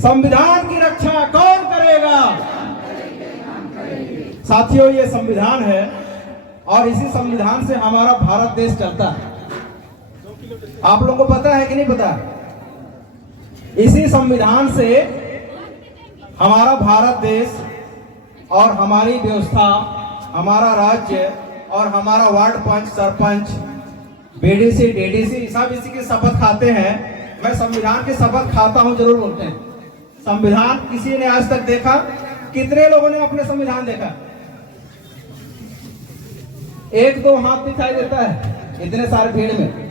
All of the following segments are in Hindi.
संविधान की रक्षा कौन करेगा? साथियों, ये संविधान है और इसी संविधान से हमारा भारत देश चलता है। आप लोगों को पता है कि नहीं पता? इसी संविधान से हमारा भारत देश और हमारी व्यवस्था, हमारा राज्य और हमारा वार्ड पंच, सरपंच, बीडीसी, डीडीसी सब इसी की शपथ खाते हैं। मैं संविधान की शपथ खाता हूं जरूर बोलते हैं। संविधान किसी ने आज तक देखा? कितने लोगों ने अपने संविधान देखा? एक दो हाथ दिखाई देता है इतने सारे भीड़ में।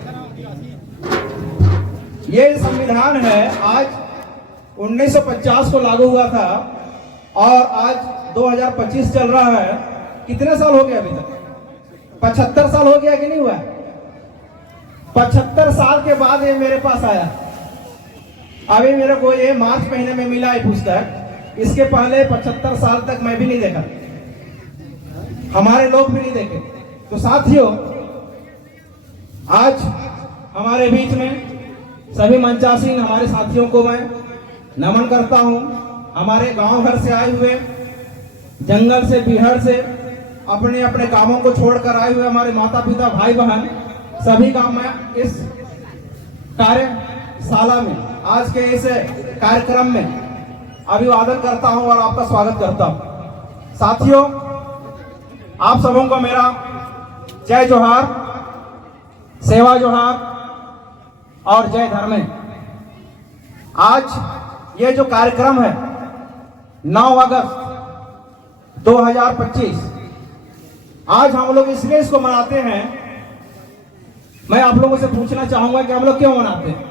ये संविधान है आज 1950 को लागू हुआ था और आज 2025 चल रहा है। कितने साल हो गए अभी तक? 75 साल हो गया कि नहीं हुआ? 75 साल के बाद ये मेरे पास आया। अभी मेरे को ये मार्च महीने में मिला ये पुस्तक। इसके पहले 75 साल तक मैं भी नहीं देखा, हमारे लोग भी नहीं देखे। तो साथियों, आज हमारे बीच में सभी मंचासीन हमारे साथियों को मैं नमन करता हूं। हमारे गांव घर से आए हुए, जंगल से, बिहार से अपने अपने कामों को छोड़कर आए हुए हमारे माता पिता, भाई बहन, सभी का मैं इस कार्यशाला में, आज के इस कार्यक्रम में अभिवादन करता हूं और आपका स्वागत करता हूं। साथियों, आप सबों को मेरा जय जोहार, सेवा जोहार और जय धर्मे। आज ये जो कार्यक्रम है 9 अगस्त 2025, आज हम लोग इसलिए इसको मनाते हैं। मैं आप लोगों से पूछना चाहूंगा कि हम लोग क्यों मनाते हैं?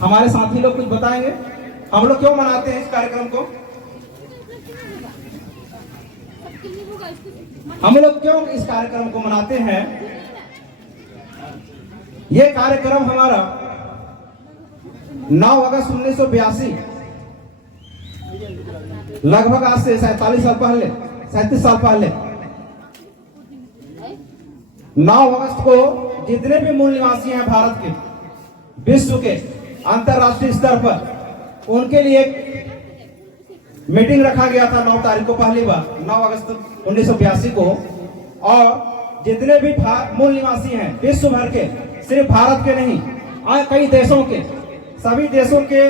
हमारे साथी लोग कुछ बताएंगे हम लोग क्यों मनाते हैं इस कार्यक्रम को? हम लोग क्यों इस कार्यक्रम को मनाते हैं? ये कार्यक्रम हमारा 9 अगस्त 1982, लगभग आज से 37 साल पहले, 37 साल पहले 9 अगस्त को जितने भी मूल निवासी हैं भारत के, विश्व के, अंतरराष्ट्रीय स्तर पर, उनके लिए एक मीटिंग रखा गया था 9 तारीख को, पहली बार 9 अगस्त 1982 को। और जितने भी मूल निवासी हैं विश्व भर के, सिर्फ भारत के नहीं, कई देशों के, सभी देशों के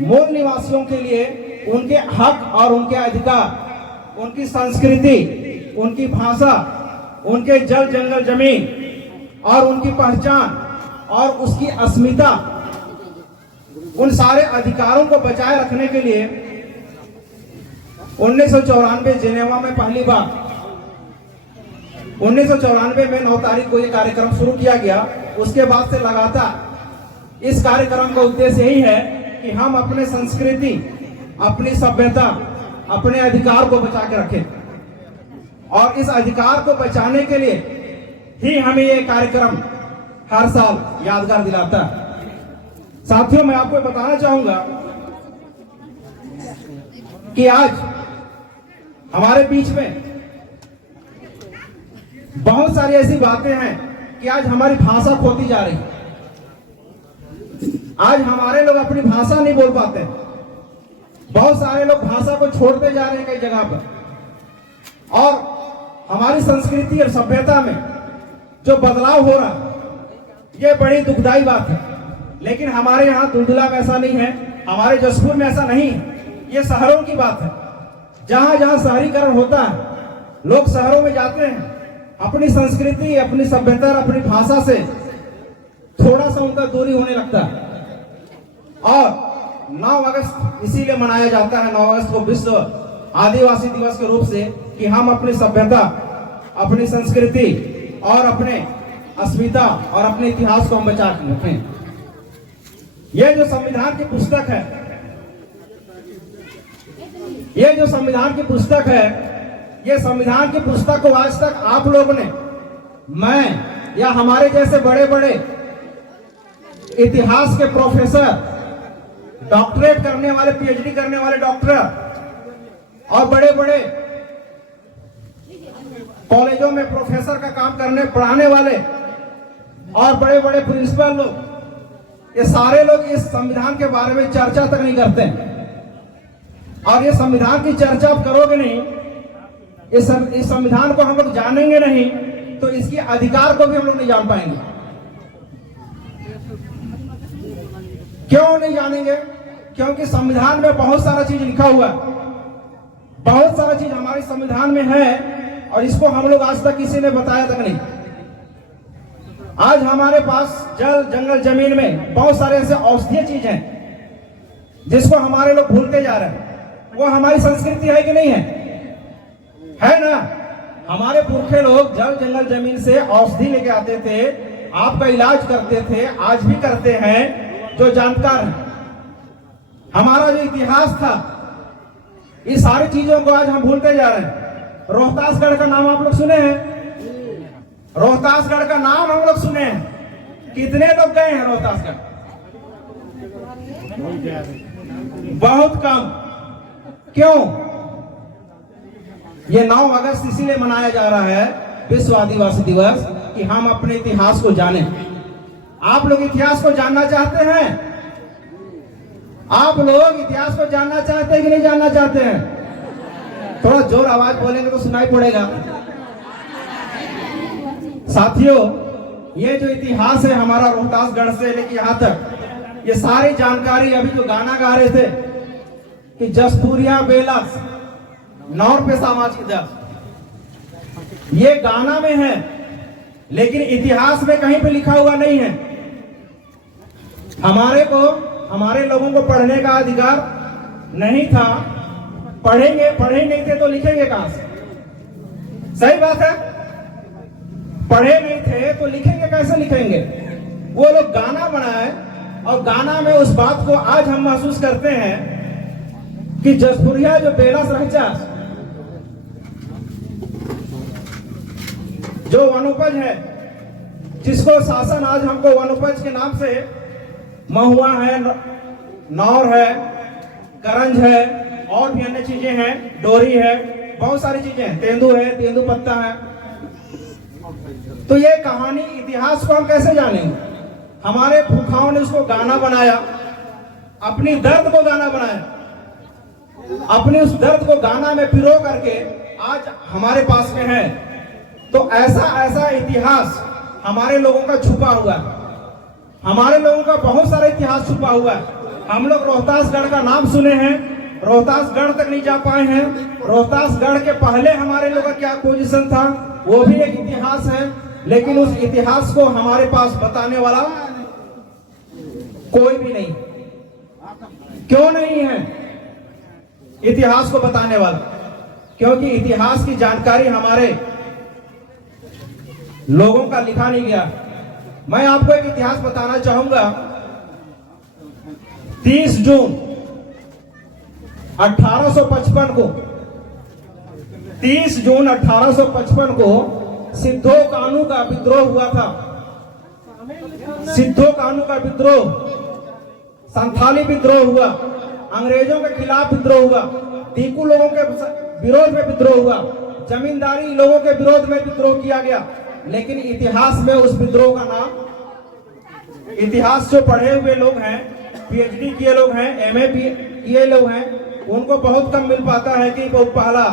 मूल निवासियों के लिए उनके हक और उनके अधिकार, उनकी संस्कृति, उनकी भाषा, उनके जल जंगल जमीन और उनकी पहचान और उसकी अस्मिता, उन सारे अधिकारों को बचाए रखने के लिए 1994 जिनेवा में पहली बार 1994 में 9 तारीख को यह कार्यक्रम शुरू किया गया। उसके बाद से लगातार इस कार्यक्रम का उद्देश्य यही है कि हम अपने संस्कृति, अपनी सभ्यता, अपने अधिकार को बचा के रखें। और इस अधिकार को बचाने के लिए ही हमें ये कार्यक्रम हर साल यादगार दिलाता है। साथियों, मैं आपको बताना चाहूंगा कि आज हमारे बीच में बहुत सारी ऐसी बातें हैं कि आज हमारी भाषा खोती जा रही है। आज हमारे लोग अपनी भाषा नहीं बोल पाते। बहुत सारे लोग भाषा को छोड़ते जा रहे हैं कई जगह पर। और हमारी संस्कृति और सभ्यता में जो बदलाव हो रहा है, ये बड़ी दुखदाई बात है। लेकिन हमारे यहाँ दुलदुला में ऐसा नहीं है, हमारे जसपुर में ऐसा नहीं है। ये शहरों की बात है। जहां जहां शहरीकरण होता है, लोग शहरों में जाते हैं, अपनी संस्कृति, अपनी सभ्यता, अपनी भाषा से थोड़ा सा उनका दूरी होने लगता है। और 9 अगस्त इसीलिए मनाया जाता है, 9 अगस्त को विश्व आदिवासी दिवस के रूप से, कि हम अपनी सभ्यता, अपनी संस्कृति और अपने अस्मिता और अपने इतिहास को हम बचा के रखें। यह जो संविधान की पुस्तक है, ये जो संविधान की पुस्तक है, ये संविधान की पुस्तक को आज तक आप लोगों ने, मैं या हमारे जैसे बड़े बड़े इतिहास के प्रोफेसर, डॉक्टरेट करने वाले, पीएचडी करने वाले डॉक्टर और बड़े बड़े कॉलेजों में प्रोफेसर का काम करने, पढ़ाने वाले और बड़े बड़े प्रिंसिपल लोग, ये सारे लोग इस संविधान के बारे में चर्चा तक नहीं करते हैं। और ये संविधान की चर्चा आप करोगे नहीं, इस संविधान को हम लोग जानेंगे नहीं, तो इसके अधिकार को भी हम लोग नहीं जान पाएंगे। क्यों नहीं जानेंगे? क्योंकि संविधान में बहुत सारा चीज लिखा हुआ है, बहुत सारा चीज हमारे संविधान में है, और इसको हम लोग आज तक किसी ने बताया तक नहीं। आज हमारे पास जल, जंगल, जमीन में बहुत सारे ऐसे औषधीय चीज हैं जिसको हमारे लोग भूलते जा रहे हैं। वो हमारी संस्कृति है कि नहीं है? है ना? हमारे पुरखे लोग जल, जंगल, जमीन से औषधि लेके आते थे, आपका इलाज करते थे, आज भी करते हैं जो जानकार हैं। हमारा जो इतिहास था, इस सारी चीजों को आज हम भूलते जा रहे हैं। रोहतासगढ़ का नाम आप लोग सुने हैं? रोहतासगढ़ का नाम हम लोग सुने हैं। कितने लोग गए हैं रोहतासगढ़? बहुत कम। क्यों? ये 9 अगस्त इसीलिए मनाया जा रहा है, विश्व आदिवासी दिवस, कि हम अपने इतिहास को जानें। आप लोग इतिहास को जानना चाहते हैं? आप लोग इतिहास को जानना चाहते हैं कि नहीं जानना चाहते हैं? थोड़ा जोर आवाज बोलेंगे तो सुनाई पड़ेगा। साथियों, ये जो इतिहास है हमारा रोहतासगढ़ से लेके यहां तक, ये सारी जानकारी अभी जो गाना गा रहे थे कि जसपुरिया बेलस नौर पे समाज की दस, ये गाना में है, लेकिन इतिहास में कहीं पे लिखा हुआ नहीं है। हमारे लोगों को पढ़ने का अधिकार नहीं था। पढ़े नहीं थे तो लिखेंगे कहां से? सही बात है। पढ़े नहीं थे तो लिखेंगे कैसे? लिखेंगे। वो लोग गाना बनाए, और गाना में उस बात को आज हम महसूस करते हैं कि जसपुरिया जो बेलस रहचास, जो वनोपज है, जिसको शासन आज हमको वनोपज के नाम से, महुआ है, नौर है, करंज है, और भी अन्य चीजें हैं, डोरी है, बहुत सारी चीजें हैं, तेंदू है, तेंदू पत्ता है। तो ये कहानी, इतिहास को हम कैसे जानेंगे? हमारे पुरखाओं ने उसको गाना बनाया, अपनी दर्द को गाना बनाया, अपने उस दर्द को गाना में पिरो करके आज हमारे पास में है। तो ऐसा इतिहास हमारे लोगों का छुपा हुआ है। हमारे लोगों का बहुत सारा इतिहास छुपा हुआ है। हम लोग रोहतासगढ़ का नाम सुने हैं, रोहतासगढ़ तक नहीं जा पाए हैं। रोहतासगढ़ के पहले हमारे लोगों का क्या पोजीशन था, वो भी एक इतिहास है, लेकिन उस इतिहास को हमारे पास बताने वाला कोई भी नहीं। क्यों नहीं है इतिहास को बताने वाला? क्योंकि इतिहास की जानकारी हमारे लोगों का लिखा नहीं गया। मैं आपको एक इतिहास बताना चाहूंगा। 30 जून 1855 को, 30 जून 1855 को सिद्धो कान्हू का विद्रोह हुआ था। सिद्धो कान्हू का विद्रोह, संथाली विद्रोह हुआ, अंग्रेजों के खिलाफ विद्रोह हुआ, टीकू लोगों के विरोध में विद्रोह हुआ, जमींदारी लोगों के विरोध में विद्रोह किया गया। लेकिन इतिहास में उस विद्रोह का नाम, इतिहास जो पढ़े हुए लोग हैं, पीएचडी किए लोग हैं, एमए किए लोग हैं, उनको बहुत कम मिल पाता है कि वो पहला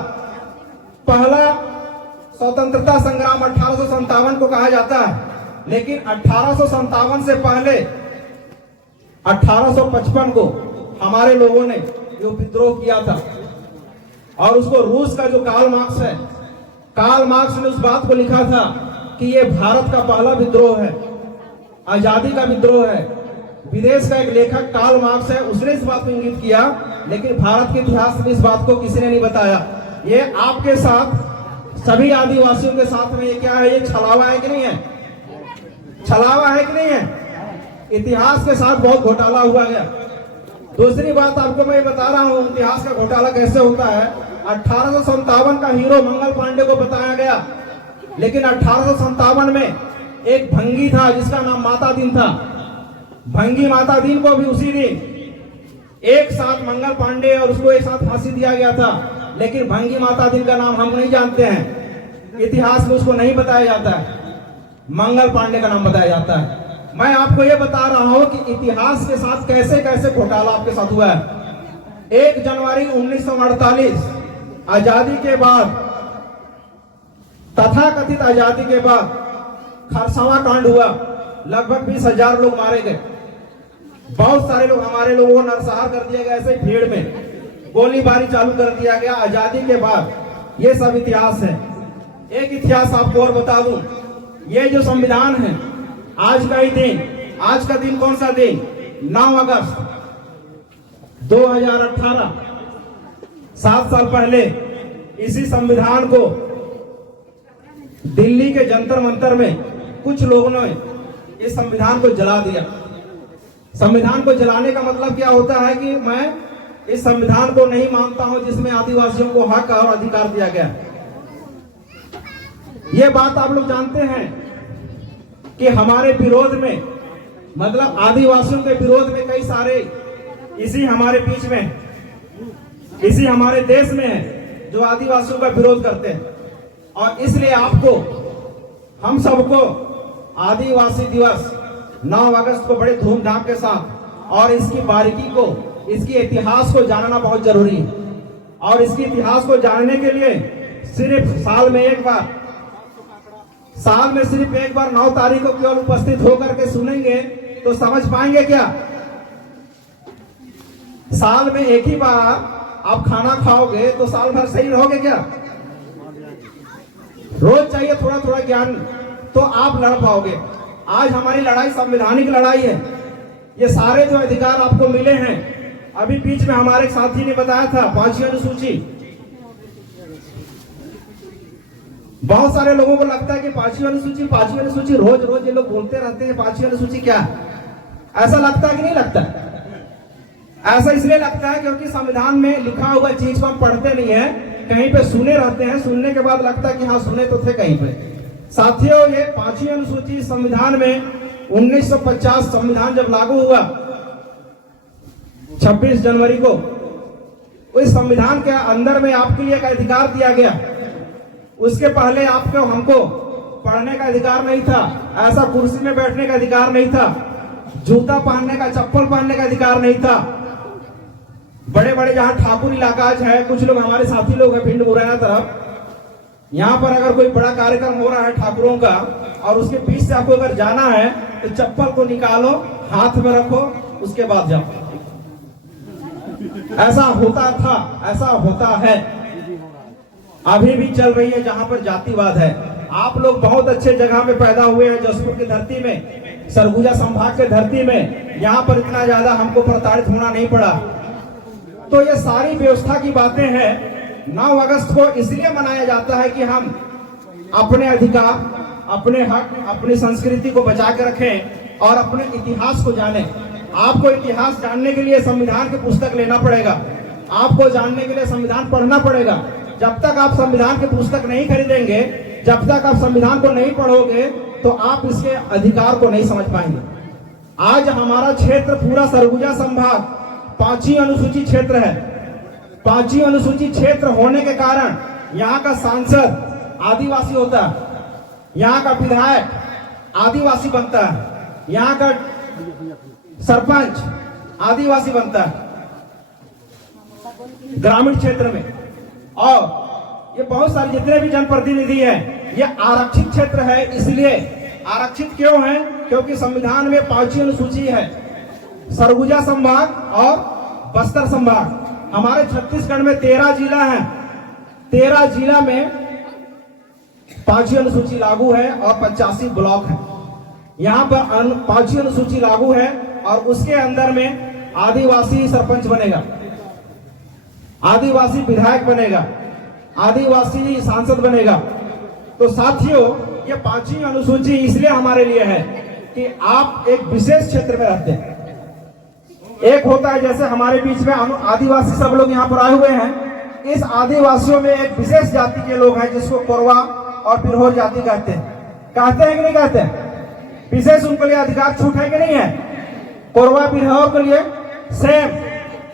स्वतंत्रता संग्राम 1857 को कहा जाता है। लेकिन 1857 से पहले 1855 को हमारे लोगों ने जो विद्रोह किया था, और उसको रूस का जो कार्ल मार्क्स है, कार्ल मार्क्स ने उस बात को लिखा था कि ये भारत का पहला विद्रोह है, आजादी का विद्रोह है। विदेश का एक लेखक कार्ल मार्क्स है, उसने इस बात को इंगित किया, लेकिन भारत के इतिहास में इस बात को किसी ने नहीं बताया। ये आपके साथ, सभी आदिवासियों के साथ में ये क्या है? ये छलावा है कि नहीं है? छलावा है कि नहीं है? इतिहास के साथ बहुत घोटाला हुआ गया। दूसरी बात आपको मैं बता रहा हूं, इतिहास का घोटाला कैसे होता है। 1857 का हीरो मंगल पांडे को बताया गया, लेकिन 1857 में एक भंगी था जिसका नाम माता दीन था। भंगी माता दीन को भी उसी दिन एक साथ मंगल पांडे और उसको एक साथ फांसी दिया गया था। लेकिन भंगी माता दीन का नाम हम नहीं जानते हैं, इतिहास में उसको नहीं बताया जाता है, मंगल पांडे का नाम बताया जाता है। मैं आपको यह बता रहा हूं कि इतिहास के साथ कैसे कैसे घोटाला आपके साथ हुआ है। 1 जनवरी 1948 आजादी के बाद, तथाकथित आजादी के बाद खरसावां कांड हुआ। लगभग 20,000 लोग मारे गए। बहुत सारे लोग, हमारे लोगों को नरसंहार कर दिया गया, ऐसे भीड़ में गोलीबारी चालू कर दिया गया आजादी के बाद। ये सब इतिहास है। एक इतिहास आपको और बता दूं, ये जो संविधान है, आज का ही दिन, आज का दिन कौन सा दिन, 9 अगस्त 2018, 7 साल पहले इसी संविधान को दिल्ली के जंतर मंतर में कुछ लोगों ने इस संविधान को जला दिया। संविधान को जलाने का मतलब क्या होता है कि मैं इस संविधान को नहीं मानता हूं जिसमें आदिवासियों को हक और अधिकार दिया गया। यह बात आप लोग जानते हैं कि हमारे विरोध में, मतलब आदिवासियों के विरोध में कई सारे इसी हमारे बीच में, इसी हमारे देश में है जो आदिवासियों का विरोध करते हैं। और इसलिए आपको, हम सबको आदिवासी दिवस 9 अगस्त को बड़े धूमधाम के साथ और इसकी बारीकी को, इसकी इतिहास को जानना बहुत जरूरी है। और इसकी इतिहास को जानने के लिए सिर्फ साल में एक बार 9 तारीख को केवल उपस्थित होकर के सुनेंगे तो समझ पाएंगे क्या? साल में एक ही बार आप खाना खाओगे तो साल भर सही रहोगे क्या? रोज चाहिए थोड़ा थोड़ा ज्ञान, तो आप लड़ पाओगे। आज हमारी लड़ाई संवैधानिक लड़ाई है। ये सारे जो अधिकार आपको मिले हैं, अभी बीच में हमारे साथी ने बताया था 5वीं अनुसूची। बहुत सारे लोगों को लगता है कि 5वीं अनुसूची, रोज रोज ये लोग बोलते रहते हैं 5वीं अनुसूची क्या है। ऐसा लगता है कि नहीं लगता? ऐसा इसलिए लगता है क्योंकि संविधान में लिखा हुआ चीज को हम पढ़ते नहीं है, कहीं पे सुने रहते हैं, सुनने के बाद लगता है कि हाँ सुने तो थे कहीं पे। साथियों, ये 5वीं अनुसूची संविधान में 1950 संविधान जब लागू हुआ 26 जनवरी को, उस संविधान के अंदर में आपके लिए एक अधिकार दिया गया। उसके पहले आपको, हमको पढ़ने का अधिकार नहीं था, ऐसा कुर्सी में बैठने का अधिकार नहीं था, जूता पहनने का, चप्पल पहनने का अधिकार नहीं था। बड़े बड़े जहां ठाकुर इलाकाज है, कुछ लोग हमारे साथी लोग हैं भिंड मुरैना तरफ, यहाँ पर अगर कोई बड़ा कार्यक्रम हो रहा है ठाकुरों का और उसके बीच से आपको अगर जाना है तो चप्पल को निकालो, हाथ में रखो, उसके बाद जाओ। ऐसा होता था, ऐसा होता है, अभी भी चल रही है जहां पर जातिवाद है। आप लोग बहुत अच्छे जगह में पैदा हुए हैं, जसपुर की धरती में, सरगुजा संभाग के धरती में, यहाँ पर इतना ज्यादा हमको प्रताड़ित होना नहीं पड़ा। तो ये सारी व्यवस्था की बातें हैं। 9 अगस्त को इसलिए मनाया जाता है कि हम अपने अधिकार, अपने हक, अपनी संस्कृति को बचा के रखें और अपने इतिहास को जानें। आपको इतिहास जानने के लिए संविधान की पुस्तक लेना पड़ेगा, आपको जानने के लिए संविधान पढ़ना पड़ेगा। जब तक आप संविधान की पुस्तक नहीं खरीदेंगे, जब तक आप संविधान को नहीं पढ़ोगे, तो आप इसके अधिकार को नहीं समझ पाएंगे। आज हमारा क्षेत्र पूरा सरगुजा संभाग 5वीं अनुसूची क्षेत्र है। 5वीं अनुसूची क्षेत्र होने के कारण यहाँ का सांसद आदिवासी होता है, यहाँ का विधायक आदिवासी बनता है, यहाँ का सरपंच आदिवासी बनता है ग्रामीण क्षेत्र में। और ये बहुत सारे जितने भी जनप्रतिनिधि हैं, ये आरक्षित क्षेत्र है। इसलिए आरक्षित क्यों है? क्योंकि संविधान में 5वीं अनुसूची है। सरगुजा संभाग और बस्तर संभाग, हमारे छत्तीसगढ़ में 13 जिला हैं। 13 जिला में 5वीं अनुसूची लागू है और 85 ब्लॉक है। यहाँ पर 5वीं अनुसूची लागू है और उसके अंदर में आदिवासी सरपंच बनेगा, आदिवासी विधायक बनेगा, आदिवासी सांसद बनेगा। तो साथियों, ये 5वीं अनुसूची इसलिए हमारे लिए है कि आप एक विशेष क्षेत्र में रहते हैं। एक होता है जैसे हमारे बीच में आदिवासी सब लोग यहाँ पर आए हुए हैं, इस आदिवासियों में एक विशेष जाति के लोग हैं जिसको कोरवा और बिरहोर जाति कहते हैं। कहते हैं कि नहीं कहते हैं? विशेष उनके लिए अधिकार छूट है कि नहीं है? कोरवा बिरहोर के लिए सेम।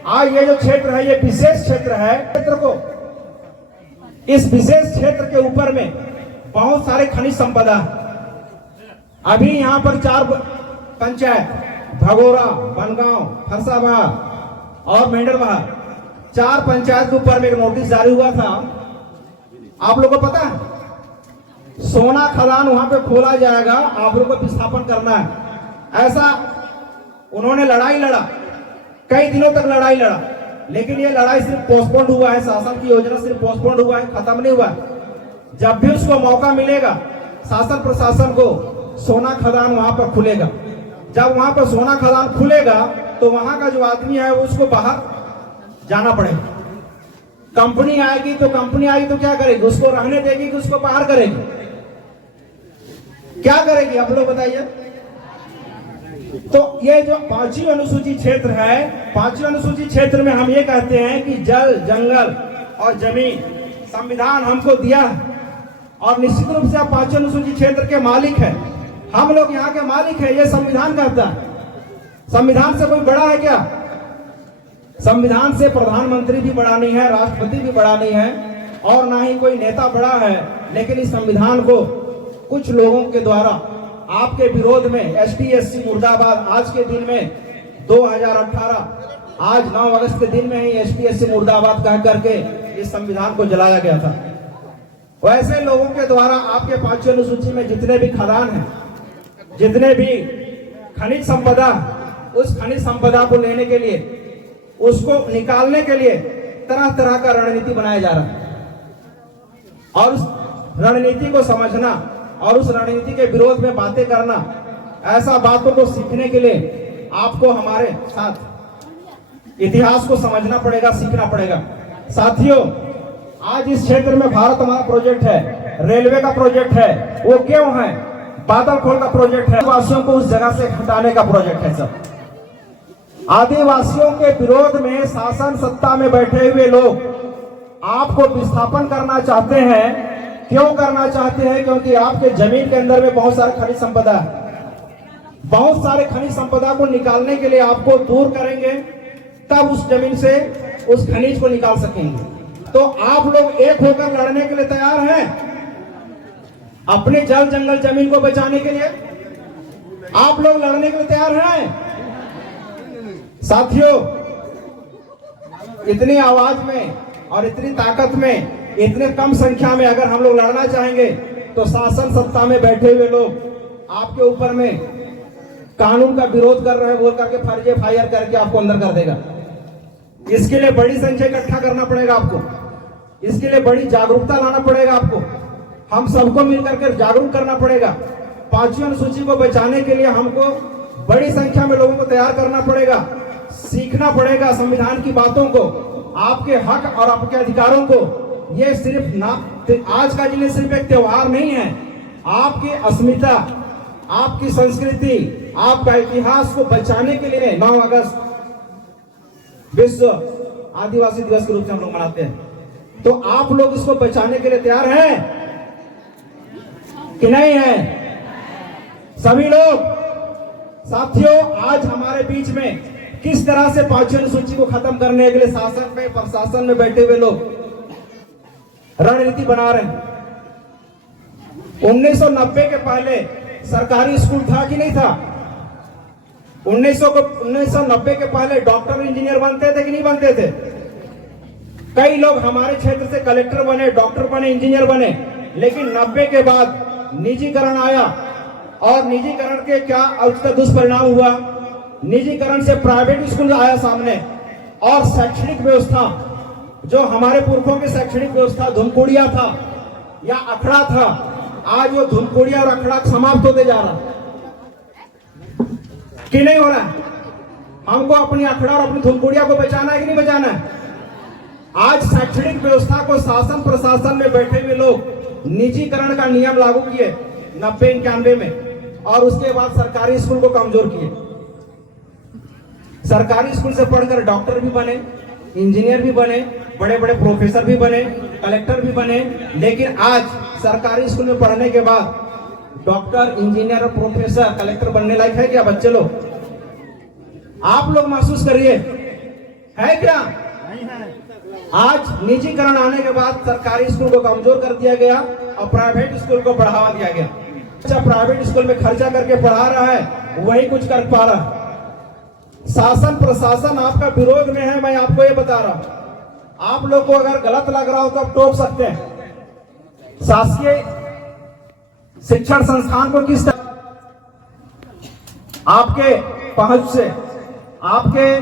आज ये जो क्षेत्र है, ये विशेष क्षेत्र है। क्षेत्र को, इस विशेष क्षेत्र के ऊपर में बहुत सारे खनिज संपदा है। अभी यहाँ पर पंचायत भगोरा, बनगांव, फरसाबाद और मेंढरबहार, 4 पंचायत के ऊपर में एक नोटिस जारी हुआ था। आप लोगों को पता है, सोना खदान वहां पे खोला जाएगा, आप लोगों को विस्थापन करना है। ऐसा उन्होंने लड़ाई लड़ा, कई दिनों तक लड़ाई लड़ा, लेकिन ये लड़ाई सिर्फ पोस्टपोन्ड हुआ है। शासन की योजना सिर्फ पोस्टपोन्ड हुआ है, खत्म नहीं हुआ। जब भी उसको मौका मिलेगा, शासन प्रशासन को सोना खदान वहां पर खुलेगा। जब वहां पर सोना खदान खुलेगा तो वहां का जो आदमी है उसको बाहर जाना पड़ेगा। कंपनी आएगी तो क्या करेगी? उसको रहने देगी कि उसको बाहर करेगी? क्या करेगी आप लोग बताइए। तो ये जो 5वीं अनुसूची क्षेत्र है, 5वीं अनुसूची क्षेत्र में हम ये कहते हैं कि जल, जंगल और जमीन संविधान हमको दिया है, और निश्चित रूप से आप 5वीं अनुसूची क्षेत्र के मालिक हैं। हम लोग यहाँ के मालिक हैं, ये संविधान कहता है। संविधान से कोई बड़ा है क्या? संविधान से प्रधानमंत्री भी बड़ा नहीं है, राष्ट्रपति भी बड़ा नहीं है, और ना ही कोई नेता बड़ा है। लेकिन इस संविधान को कुछ लोगों के द्वारा आपके विरोध में ST/SC मुर्दाबाद, आज के दिन में 2018 आज 9 अगस्त के दिन में ही ST/SC मुर्दाबाद कह करके इस संविधान को जलाया गया था। वैसे लोगों के द्वारा आपके 5वीं अनुसूची में जितने भी खदान हैं, जितने भी खनिज संपदा, उस खनिज संपदा को लेने के लिए, उसको निकालने के लिए तरह तरह का रणनीति बनाया जा रहा है। और उस रणनीति को समझना और उस रणनीति के विरोध में बातें करना, ऐसा बातों को सीखने के लिए आपको हमारे साथ इतिहास को समझना पड़ेगा, सीखना पड़ेगा। साथियों, आज इस क्षेत्र में भारत हमारा प्रोजेक्ट है, रेलवे का प्रोजेक्ट है। वो क्यों है? बादल खोल का प्रोजेक्ट है, आदिवासियों को उस जगह से हटाने का प्रोजेक्ट है। सब आदिवासियों के विरोध में शासन सत्ता में बैठे हुए लोग आपको विस्थापन करना चाहते हैं। क्यों करना चाहते हैं? क्योंकि आपके जमीन के अंदर में बहुत सारे खनिज संपदा है। बहुत सारे खनिज संपदा को निकालने के लिए आपको दूर करेंगे, तब उस जमीन से उस खनिज को निकाल सकेंगे। तो आप लोग एक होकर लड़ने के लिए तैयार हैं अपने जल, जंगल, जमीन को बचाने के लिए? आप लोग लड़ने के लिए तैयार हैं? साथियों, इतनी आवाज में और इतनी ताकत में, इतने कम संख्या में अगर हम लोग लड़ना चाहेंगे तो शासन सत्ता में बैठे हुए लोग आपके ऊपर में कानून का विरोध कर रहे हैं बोल करके फर्जी FIR करके आपको अंदर कर देगा। इसके लिए बड़ी संख्या इकट्ठा करना पड़ेगा आपको, इसके लिए बड़ी जागरूकता लाना पड़ेगा आपको। हम सबको मिलकर के जागरूक करना पड़ेगा। 5वीं अनुसूची को बचाने के लिए हमको बड़ी संख्या में लोगों को तैयार करना पड़ेगा, सीखना पड़ेगा संविधान की बातों को, आपके हक और आपके अधिकारों को। ये सिर्फ ना आज का दिन सिर्फ एक त्योहार नहीं है, आपकी अस्मिता, आपकी संस्कृति, आपका इतिहास को बचाने के लिए 9 अगस्त विश्व आदिवासी दिवस के रूप में हम लोग मनाते हैं। तो आप लोग इसको बचाने के लिए तैयार हैं कि नहीं है? सभी लोग। साथियों, आज हमारे बीच में किस तरह से 5वीं अनुसूची को खत्म करने के लिए शासन में, प्रशासन में बैठे हुए लोग रणनीति बना रहे हैं। 1990 के पहले सरकारी स्कूल था कि नहीं था? 1990 के पहले डॉक्टर, इंजीनियर बनते थे कि नहीं बनते थे? कई लोग हमारे क्षेत्र से कलेक्टर बने, डॉक्टर बने, इंजीनियर बने। लेकिन 90 के बाद निजीकरण आया, और निजीकरण के क्या उसका दुष्परिणाम हुआ? निजीकरण से प्राइवेट स्कूल आया सामने, और शैक्षणिक व्यवस्था, जो हमारे पुरखों की शैक्षणिक व्यवस्था धुनकुड़िया था या अखड़ा था, आज वो धुनकुड़िया और अखड़ा समाप्त होते जा रहा कि नहीं हो रहा है? हमको अपनी अखड़ा और अपनी धुनकुड़िया को बचाना है कि नहीं बचाना है? आज शैक्षणिक व्यवस्था को शासन प्रशासन में बैठे हुए लोग निजीकरण का नियम लागू किए 90-91 में, और उसके बाद सरकारी स्कूल को कमजोर किए। सरकारी स्कूल से पढ़कर डॉक्टर भी बने, इंजीनियर भी बने, बड़े बड़े प्रोफेसर भी बने, कलेक्टर भी बने। लेकिन आज सरकारी स्कूल में पढ़ने के बाद डॉक्टर, इंजीनियर और प्रोफेसर, कलेक्टर बनने लायक है क्या बच्चे लोग? आप लोग महसूस करिए, है क्या? आज निजीकरण आने के बाद सरकारी स्कूल को कमजोर कर दिया गया और प्राइवेट स्कूल को बढ़ावा दिया गया। बच्चा प्राइवेट स्कूल में खर्चा करके पढ़ा रहा है, वही कुछ कर पा रहा है। शासन प्रशासन आपका विरोध में है, मैं आपको ये बता रहा हूं। आप लोग को अगर गलत लग रहा हो तो आप टोक सकते हैं। शासकीय शिक्षण संस्थान को किस तरह आपके पहुंच से, आपके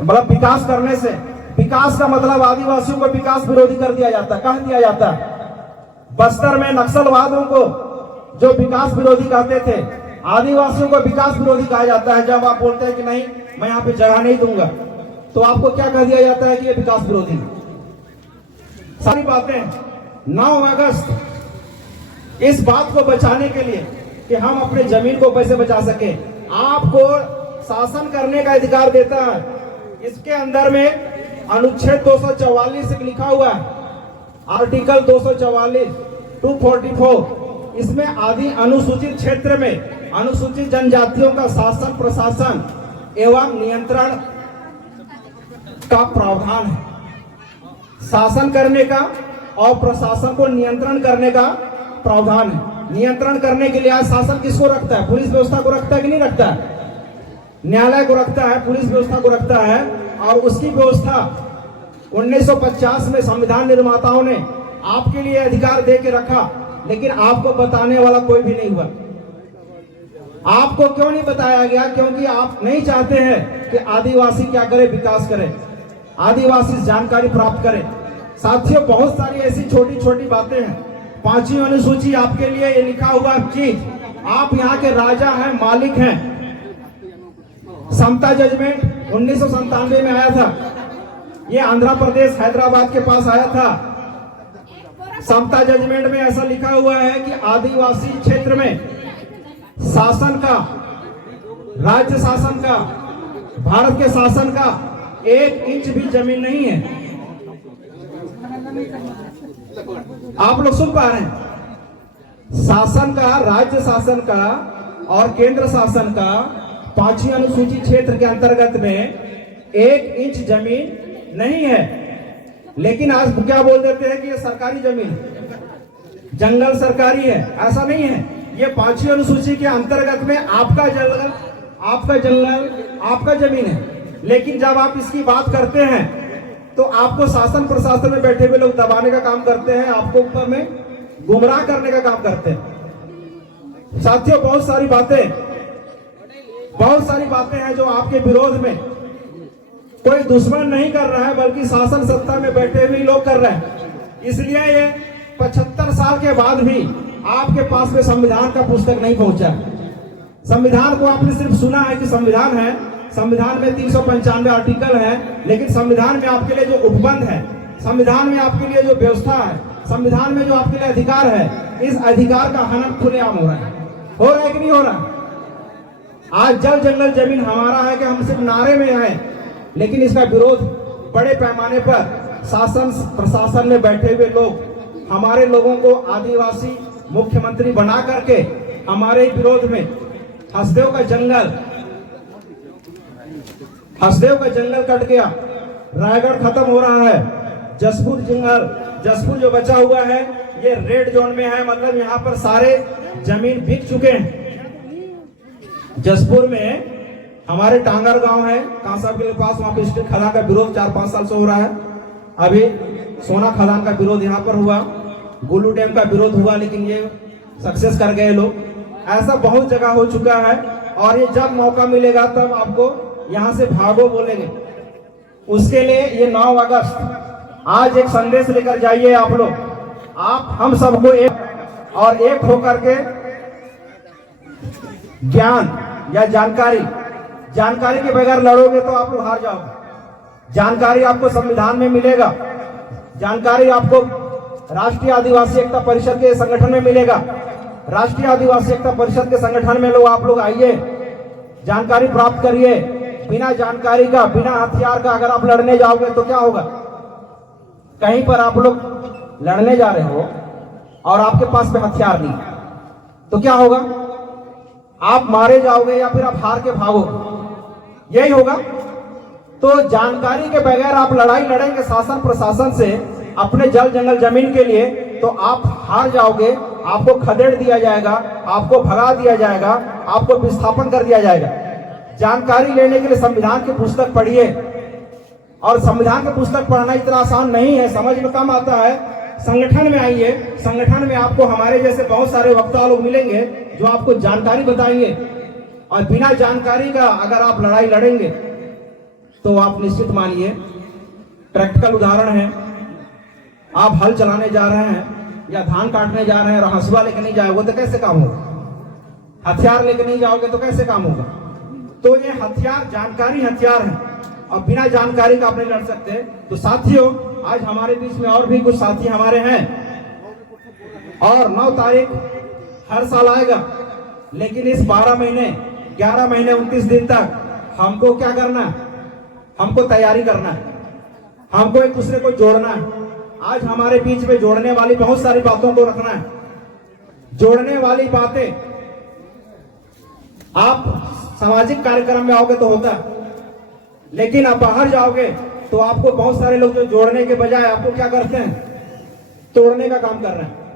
मतलब विकास करने से, विकास का मतलब आदिवासियों को विकास विरोधी कर दिया जाता है, कह दिया जाता है। बस्तर में नक्सलवादियों को जो विकास विरोधी कहते थे, आदिवासियों को विकास विरोधी कहा जाता है। जब आप बोलते हैं कि नहीं मैं यहाँ पे जगह नहीं दूंगा, तो आपको क्या कह दिया जाता है कि ये विकास विरोधी। सारी बातें 9 अगस्त इस बात को बचाने के लिए कि हम अपने जमीन को कैसे बचा सके, आपको शासन करने का अधिकार देता है। इसके अंदर में अनुच्छेद 244 लिखा हुआ है, आर्टिकल 244, 244, इसमें आदि अनुसूचित क्षेत्र में अनुसूचित जनजातियों का शासन प्रशासन एवं नियंत्रण का प्रावधान है। शासन करने का और प्रशासन को नियंत्रण करने का प्रावधान है। नियंत्रण करने के लिए आज शासन किसको रखता है? पुलिस व्यवस्था को रखता है कि नहीं रखता है? न्यायालय को रखता है, पुलिस व्यवस्था को रखता है। और उसकी व्यवस्था 1950 में संविधान निर्माताओं ने आपके लिए अधिकार दे के रखा, लेकिन आपको बताने वाला कोई भी नहीं हुआ। आपको क्यों नहीं बताया गया? क्योंकि आप नहीं चाहते हैं कि आदिवासी क्या करे, विकास करे, आदिवासी जानकारी प्राप्त करे। साथियों, बहुत सारी ऐसी छोटी छोटी बातें हैं। 5वीं अनुसूची आपके लिए ये लिखा हुआ चीज, आप यहाँ के राजा हैं, मालिक हैं। समता जजमेंट 1997 में आया था, ये आंध्र प्रदेश हैदराबाद के पास आया था। समता जजमेंट में ऐसा लिखा हुआ है कि आदिवासी क्षेत्र में शासन का, राज्य शासन का, भारत के शासन का 1 इंच भी जमीन नहीं है। आप लोग सुन पा रहे हैं? शासन का, राज्य शासन का और केंद्र शासन का 5वीं अनुसूची क्षेत्र के अंतर्गत में 1 इंच जमीन नहीं है। लेकिन आज क्या बोल देते हैं कि ये सरकारी जमीन है, जंगल सरकारी है। ऐसा नहीं है, ये 5वीं अनुसूची के अंतर्गत में आपका जंगल, आपका जमीन है। लेकिन जब आप इसकी बात करते हैं तो आपको शासन प्रशासन में बैठे हुए लोग दबाने का काम करते हैं, आपको ऊपर में गुमराह करने का काम करते हैं। साथियों, बहुत सारी बातें हैं जो आपके विरोध में कोई दुश्मन नहीं कर रहा है, बल्कि शासन सत्ता में बैठे हुए लोग कर रहे हैं। इसलिए ये 75 साल के बाद भी आपके पास में संविधान का पुस्तक नहीं पहुंचा। संविधान को आपने सिर्फ सुना है कि संविधान है, संविधान में 395 आर्टिकल है, लेकिन संविधान में आपके लिए जो उपबंध है, संविधान में आपके लिए जो व्यवस्था है, संविधान में जो आपके लिए अधिकार है, इस अधिकार का हनन खुलेआम हो रहा है कि नहीं हो रहा? आज जल जंगल जमीन हमारा है कि हम सिर्फ नारे में हैं, लेकिन इसका विरोध बड़े पैमाने पर शासन प्रशासन में बैठे हुए लोग हमारे लोगों को आदिवासी मुख्यमंत्री बना करके हमारे विरोध में हसदेव का जंगल कट गया, रायगढ़ खत्म हो रहा है, जसपुर जो बचा हुआ है ये रेड जोन में है, मतलब यहाँ पर सारे जमीन बिक चुके हैं। जसपुर में हमारे टांगर गांव है, कांसा के पास, वहां पे स्टील खदान का विरोध 4-5 साल से हो रहा है। अभी सोना खदान का विरोध यहाँ पर हुआ, गुल्लू डैम का विरोध हुआ, लेकिन ये सक्सेस कर गए लोग। ऐसा बहुत जगह हो चुका है और ये जब मौका मिलेगा तब आपको यहाँ से भागो बोलेंगे। उसके लिए ये 9 अगस्त आज एक संदेश लेकर जाइए आप लोग, आप हम सबको एक होकर के ज्ञान या जानकारी के बगैर लड़ोगे तो आप लोग हार जाओगे। जानकारी आपको संविधान में मिलेगा, जानकारी आपको राष्ट्रीय आदिवासी एकता परिषद के संगठन में मिलेगा। राष्ट्रीय आदिवासी एकता परिषद के संगठन में लोग आप लोग आइए, जानकारी प्राप्त करिए। बिना जानकारी का, बिना हथियार का अगर आप लड़ने जाओगे तो क्या होगा? कहीं पर आप लोग लड़ने जा रहे हो और आपके पास में हथियार नहीं, तो क्या होगा? आप मारे जाओगे या फिर आप हार के भागोगे, यही होगा। तो जानकारी के बगैर आप लड़ाई लड़ेंगे शासन प्रशासन से अपने जल जंगल जमीन के लिए, तो आप हार जाओगे आपको खदेड़ दिया जाएगा, आपको भगा दिया जाएगा, आपको विस्थापन कर दिया जाएगा। जानकारी लेने के लिए संविधान की पुस्तक पढ़िए, और संविधान की पुस्तक पढ़ना इतना आसान नहीं है, समझ में कम आता है। संगठन में आइए, संगठन में आपको हमारे जैसे बहुत सारे वक्ता लोग मिलेंगे जो आपको जानकारी बताएंगे, और बिना जानकारी का अगर आप लड़ाई लड़ेंगे तो आप निश्चित मानिए, प्रैक्टिकल उदाहरण है, आप हल चलाने जा रहे हैं या धान काटने जा रहे हैं और हंसुआ लेके नहीं जाओगे तो कैसे काम होगा? हथियार लेके नहीं जाओगे तो कैसे काम होगा? तो ये हथियार, जानकारी हथियार है, और बिना जानकारी का आप नहीं लड़ सकते। तो साथियों, आज हमारे बीच में और भी कुछ साथी हमारे हैं, और 9 तारीख हर साल आएगा, लेकिन इस 12 महीने 11 महीने 29 दिन तक हमको क्या करना है? हमको तैयारी करना है, हमको एक दूसरे को जोड़ना है। आज हमारे बीच में जोड़ने वाली बहुत सारी बातों को रखना है। जोड़ने वाली बातें, आप सामाजिक कार्यक्रम में आओगे तो होता है, लेकिन आप बाहर जाओगे तो आपको बहुत सारे लोग जो जोड़ने के बजाय आपको क्या करते हैं? तोड़ने का काम कर रहे हैं।